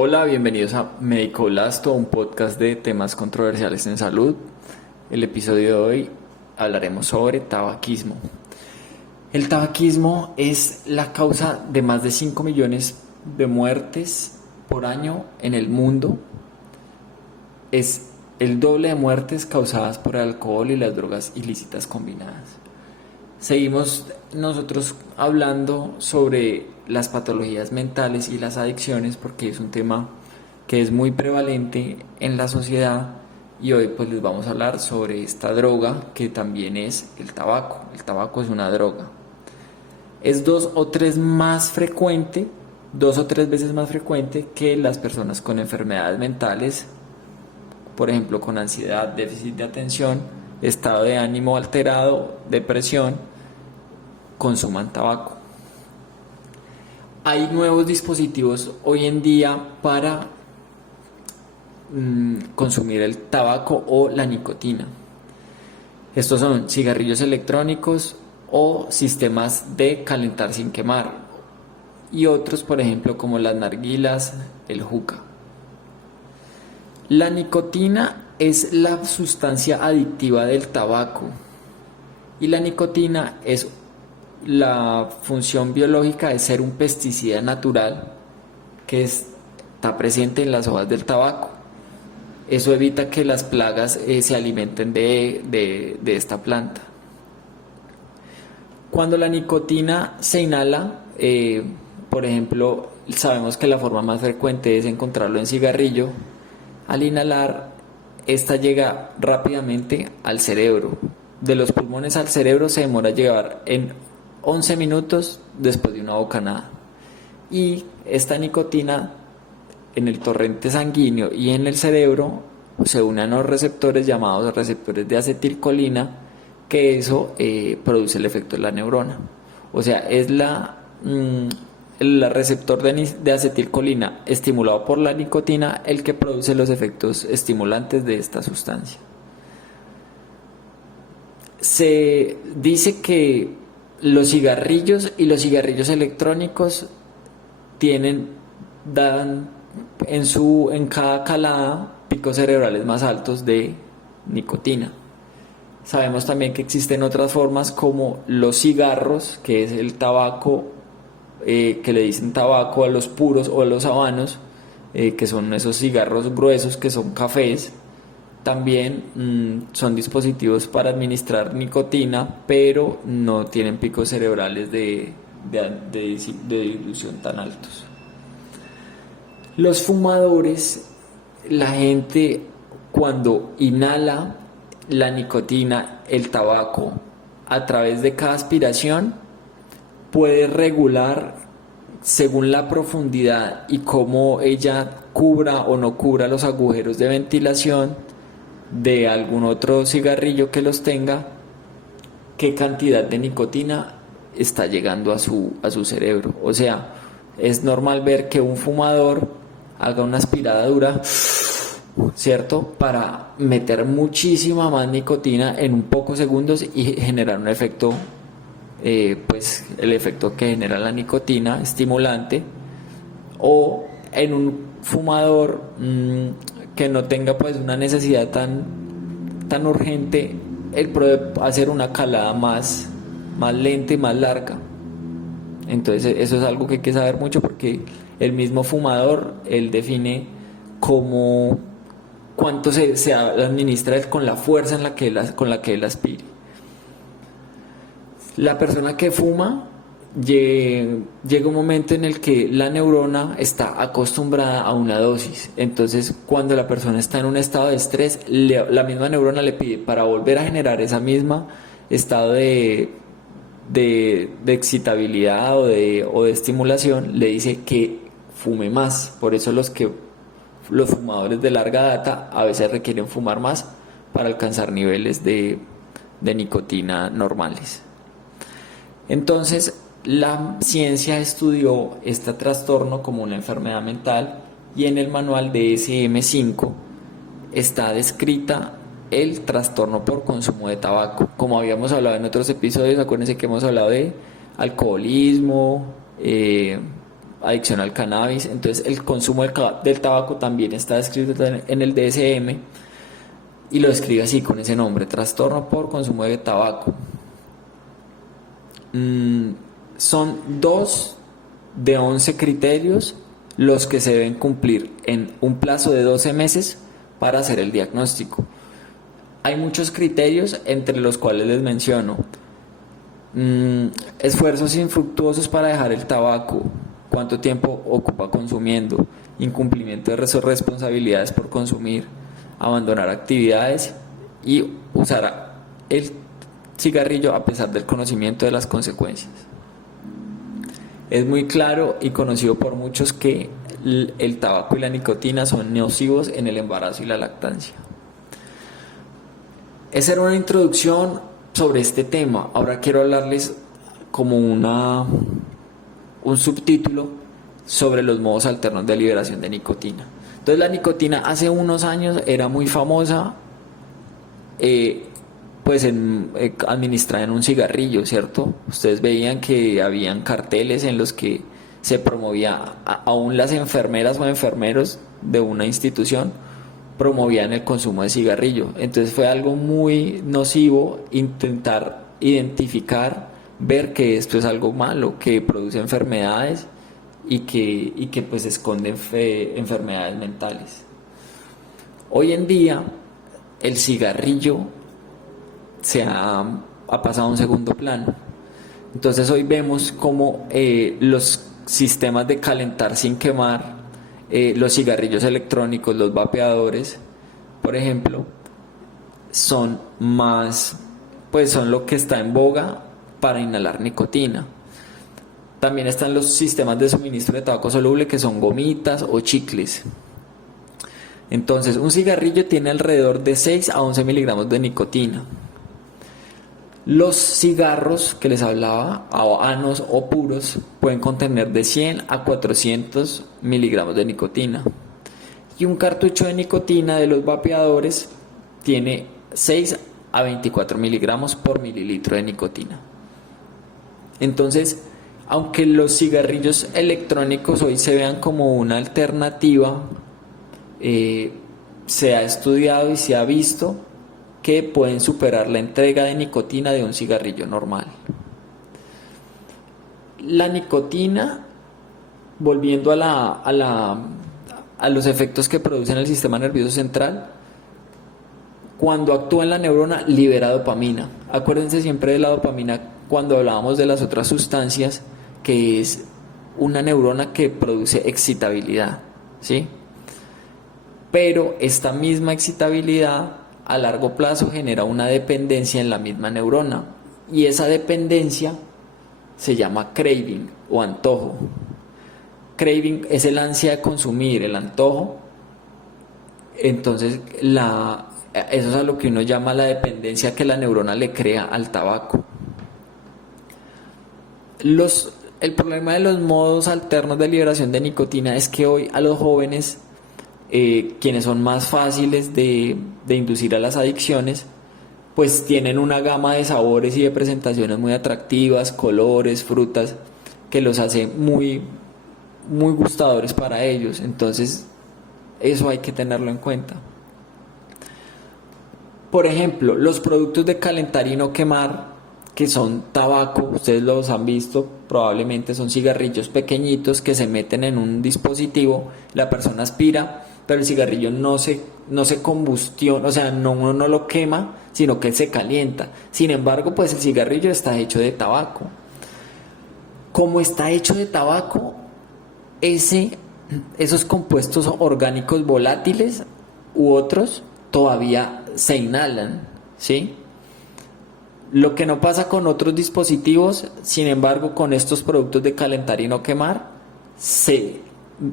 Hola, bienvenidos a Médico Blasto, un podcast de temas controversiales en salud. El episodio de hoy hablaremos sobre tabaquismo. El tabaquismo es la causa de más de 5 millones de muertes por año en el mundo. Es el doble de muertes causadas por el alcohol y las drogas ilícitas combinadas. Seguimos nosotros hablando sobre las patologías mentales y las adicciones porque es un tema que es muy prevalente en la sociedad y hoy pues les vamos a hablar sobre esta droga que también es el tabaco. El tabaco es una droga. Es dos o tres veces más frecuente que las personas con enfermedades mentales, por ejemplo con ansiedad, déficit de atención, estado de ánimo alterado, depresión, consuman tabaco. Hay nuevos dispositivos hoy en día para consumir el tabaco o la nicotina. Estos son cigarrillos electrónicos o sistemas de calentar sin quemar y otros, por ejemplo, como las narguilas, el hookah. La nicotina es la sustancia adictiva del tabaco y la nicotina es la función biológica de ser un pesticida natural que está presente en las hojas del tabaco. Eso evita que las plagas se alimenten de esta planta. Cuando la nicotina se inhala, por ejemplo, sabemos que la forma más frecuente es encontrarlo en cigarrillo. Al inhalar, esta llega rápidamente al cerebro. De los pulmones al cerebro se demora llegar en 11 minutos después de una bocanada. Y esta nicotina en el torrente sanguíneo y en el cerebro se une a los receptores llamados receptores de acetilcolina, que eso produce el efecto de la neurona. O sea, es el receptor de acetilcolina estimulado por la nicotina el que produce los efectos estimulantes de esta sustancia. Se dice que los cigarrillos y los cigarrillos electrónicos dan en cada calada picos cerebrales más altos de nicotina. Sabemos también que existen otras formas como los cigarros, que es el tabaco, que le dicen tabaco a los puros o a los habanos, que son esos cigarros gruesos que son cafés. También son dispositivos para administrar nicotina, pero no tienen picos cerebrales de dilución tan altos. Los fumadores, la gente cuando inhala la nicotina, el tabaco, a través de cada aspiración, puede regular según la profundidad y cómo ella cubra o no cubra los agujeros de ventilación de algún otro cigarrillo que los tenga, qué cantidad de nicotina está llegando a su cerebro. O sea, es normal ver que un fumador haga una aspirada dura, ¿cierto? Para meter muchísima más nicotina en un pocos segundos y generar un efecto, pues el efecto que genera la nicotina estimulante. O en un fumador que no tenga pues una necesidad tan urgente, él puede hacer una calada más lenta y más larga. Entonces eso es algo que hay que saber mucho porque el mismo fumador, él define cómo cuánto se administra él con la fuerza con la que él aspire. La persona que fuma llega un momento en el que la neurona está acostumbrada a una dosis. Entonces, cuando la persona está en un estado de estrés, la misma neurona le pide para volver a generar esa misma estado de excitabilidad o de estimulación, le dice que fume más. Por eso los fumadores de larga data a veces requieren fumar más para alcanzar niveles de nicotina normales. Entonces, la ciencia estudió este trastorno como una enfermedad mental y en el manual de DSM-5 está descrita el trastorno por consumo de tabaco. Como habíamos hablado en otros episodios, acuérdense que hemos hablado de alcoholismo, adicción al cannabis. Entonces el consumo del tabaco también está descrito en el DSM y lo describe así con ese nombre: trastorno por consumo de tabaco. Son 2 de 11 criterios los que se deben cumplir en un plazo de 12 meses para hacer el diagnóstico. Hay muchos criterios, entre los cuales les menciono: esfuerzos infructuosos para dejar el tabaco, cuánto tiempo ocupa consumiendo, incumplimiento de sus responsabilidades por consumir, abandonar actividades y usar el cigarrillo a pesar del conocimiento de las consecuencias. Es muy claro y conocido por muchos que el tabaco y la nicotina son nocivos en el embarazo y la lactancia. Esa era una introducción sobre este tema. Ahora quiero hablarles como un subtítulo sobre los modos alternos de liberación de nicotina. Entonces, la nicotina hace unos años era muy famosa, administrada en un cigarrillo, ¿cierto? Ustedes veían que habían carteles en los que se promovía, aún las enfermeras o enfermeros de una institución promovían el consumo de cigarrillo. Entonces fue algo muy nocivo intentar identificar, ver que esto es algo malo, que produce enfermedades y que pues esconde enfermedades mentales. Hoy en día el cigarrillo ha pasado a un segundo plano. Entonces hoy vemos como los sistemas de calentar sin quemar, los cigarrillos electrónicos, los vapeadores, por ejemplo, son lo que está en boga para inhalar nicotina. También están los sistemas de suministro de tabaco soluble, que son gomitas o chicles. Entonces, un cigarrillo tiene alrededor de 6 a 11 miligramos de nicotina. Los cigarros que les hablaba, habanos o puros, pueden contener de 100 a 400 miligramos de nicotina. Y un cartucho de nicotina de los vapeadores tiene 6 a 24 miligramos por mililitro de nicotina. Entonces, aunque los cigarrillos electrónicos hoy se vean como una alternativa, se ha estudiado y se ha visto que pueden superar la entrega de nicotina de un cigarrillo normal. La nicotina, volviendo a los efectos que produce en el sistema nervioso central, cuando actúa en la neurona libera dopamina. Acuérdense siempre de la dopamina cuando hablábamos de las otras sustancias, que es una neurona que produce excitabilidad, ¿sí? Pero esta misma excitabilidad a largo plazo genera una dependencia en la misma neurona, y esa dependencia se llama craving o antojo. Craving es el ansia de consumir, el antojo. Entonces eso es a lo que uno llama la dependencia que la neurona le crea al tabaco. El problema de los modos alternos de liberación de nicotina es que hoy a los jóvenes, quienes son más fáciles de inducir a las adicciones, pues tienen una gama de sabores y de presentaciones muy atractivas, colores, frutas, que los hace muy, muy gustadores para ellos. Entonces eso hay que tenerlo en cuenta. Por ejemplo, los productos de calentar y no quemar, que son tabaco, ustedes los han visto, probablemente son cigarrillos pequeñitos que se meten en un dispositivo, la persona aspira, pero el cigarrillo no se combustiona, o sea, uno no lo quema, sino que se calienta. Sin embargo, pues el cigarrillo está hecho de tabaco. Como está hecho de tabaco, esos compuestos orgánicos volátiles u otros todavía se inhalan, ¿sí? Lo que no pasa con otros dispositivos, sin embargo, con estos productos de calentar y no quemar, se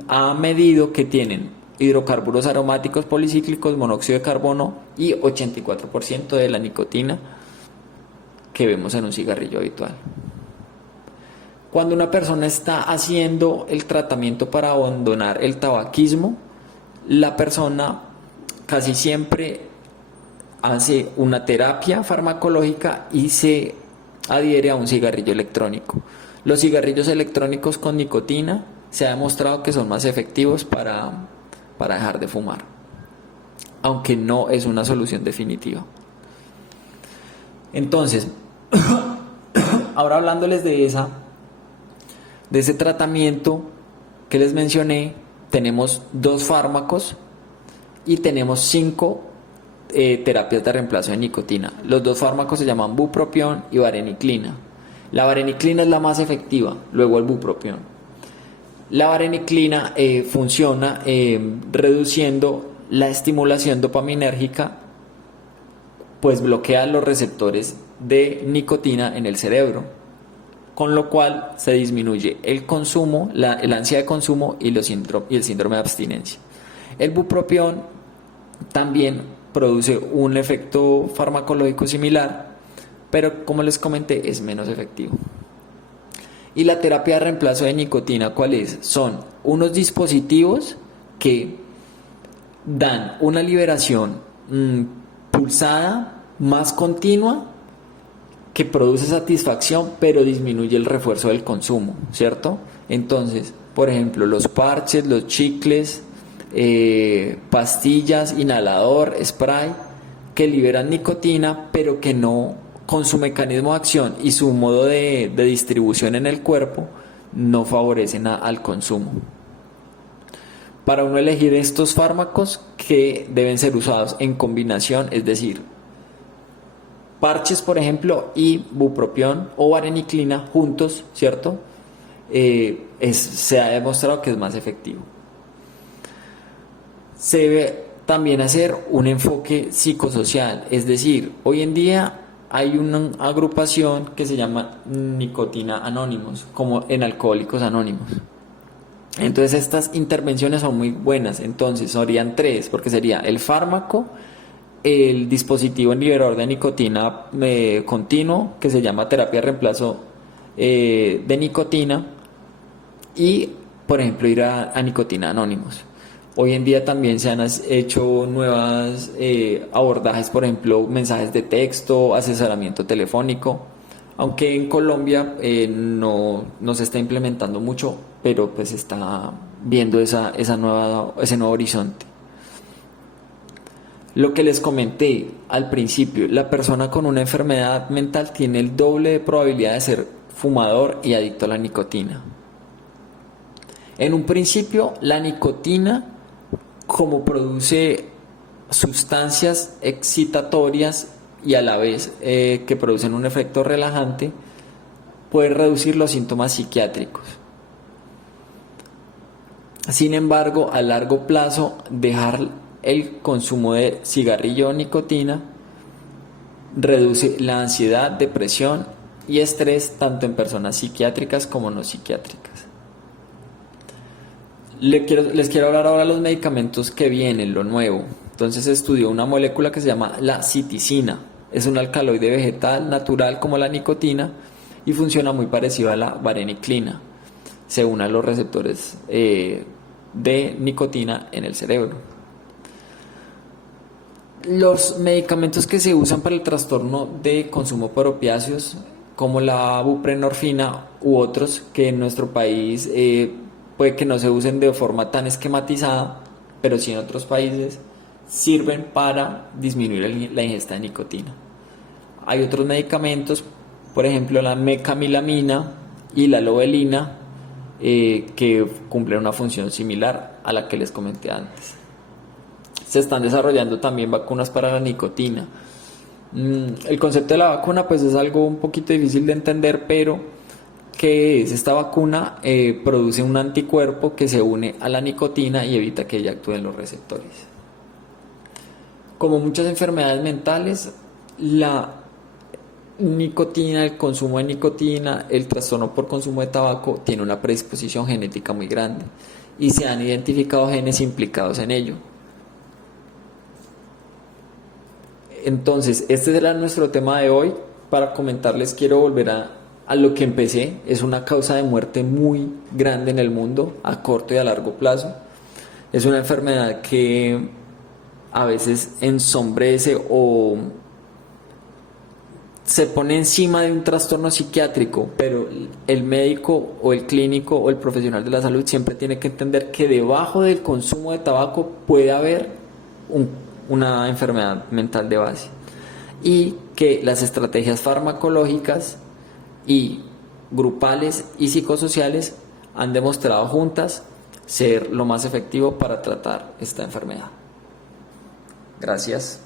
ha medido que tienen hidrocarburos aromáticos policíclicos, monóxido de carbono y 84% de la nicotina que vemos en un cigarrillo habitual. Cuando una persona está haciendo el tratamiento para abandonar el tabaquismo, la persona casi siempre hace una terapia farmacológica y se adhiere a un cigarrillo electrónico. Los cigarrillos electrónicos con nicotina se ha demostrado que son más efectivos para dejar de fumar, aunque no es una solución definitiva. Entonces, ahora hablándoles de ese tratamiento que les mencioné, tenemos 2 fármacos y tenemos 5 terapias de reemplazo de nicotina. Los 2 fármacos se llaman bupropión y vareniclina. La vareniclina es la más efectiva, luego el bupropión. La vareniclina funciona reduciendo la estimulación dopaminérgica, pues bloquea los receptores de nicotina en el cerebro, con lo cual se disminuye el consumo, el ansia de consumo y el síndrome de abstinencia. El bupropión también produce un efecto farmacológico similar, pero como les comenté es menos efectivo. Y la terapia de reemplazo de nicotina, ¿cuál es? Son unos dispositivos que dan una liberación pulsada más continua, que produce satisfacción pero disminuye el refuerzo del consumo, ¿cierto? Entonces, por ejemplo, los parches, los chicles, pastillas, inhalador, spray, que liberan nicotina pero que no, con su mecanismo de acción y su modo de distribución en el cuerpo, no favorecen al consumo. Para uno elegir estos fármacos que deben ser usados en combinación, es decir, parches, por ejemplo, y bupropión o vareniclina juntos, ¿cierto? Se ha demostrado que es más efectivo. Se debe también hacer un enfoque psicosocial, es decir, hoy en día hay una agrupación que se llama Nicotina Anónimos, como en Alcohólicos Anónimos. Entonces estas intervenciones son muy buenas, entonces serían 3, porque sería el fármaco, el dispositivo liberador de nicotina continuo, que se llama terapia de reemplazo de nicotina, y por ejemplo ir a Nicotina Anónimos. Hoy en día también se han hecho nuevas abordajes, por ejemplo mensajes de texto, asesoramiento telefónico, aunque en Colombia no se está implementando mucho, pero pues se está viendo ese nuevo horizonte. Lo que les comenté al principio, la persona con una enfermedad mental tiene el doble de probabilidad de ser fumador y adicto a la nicotina. En un principio, la nicotina, como produce sustancias excitatorias y a la vez que producen un efecto relajante, puede reducir los síntomas psiquiátricos. Sin embargo, a largo plazo, dejar el consumo de cigarrillo o nicotina reduce la ansiedad, depresión y estrés tanto en personas psiquiátricas como no psiquiátricas. Les quiero hablar ahora de los medicamentos que vienen, lo nuevo. Entonces se estudió una molécula que se llama la citicina. Es un alcaloide vegetal natural como la nicotina y funciona muy parecido a la vareniclina. Se une a los receptores de nicotina en el cerebro. Los medicamentos que se usan para el trastorno de consumo por opiáceos, como la buprenorfina u otros que en nuestro país puede que no se usen de forma tan esquematizada, pero sí en otros países, sirven para disminuir la ingesta de nicotina. Hay otros medicamentos, por ejemplo la mecamilamina y la lovelina, que cumplen una función similar a la que les comenté antes. Se están desarrollando también vacunas para la nicotina. El concepto de la vacuna pues es algo un poquito difícil de entender, pero ¿qué es? Esta vacuna produce un anticuerpo que se une a la nicotina y evita que ella actúe en los receptores. Como muchas enfermedades mentales, la nicotina, el consumo de nicotina, el trastorno por consumo de tabaco tiene una predisposición genética muy grande y se han identificado genes implicados en ello. Entonces, este será nuestro tema de hoy. Para comentarles, quiero volver a lo que empecé. Es una causa de muerte muy grande en el mundo, a corto y a largo plazo. Es una enfermedad que a veces ensombrece o se pone encima de un trastorno psiquiátrico, pero el médico o el clínico o el profesional de la salud siempre tiene que entender que debajo del consumo de tabaco puede haber una enfermedad mental de base y que las estrategias farmacológicas y grupales y psicosociales han demostrado juntas ser lo más efectivo para tratar esta enfermedad. Gracias.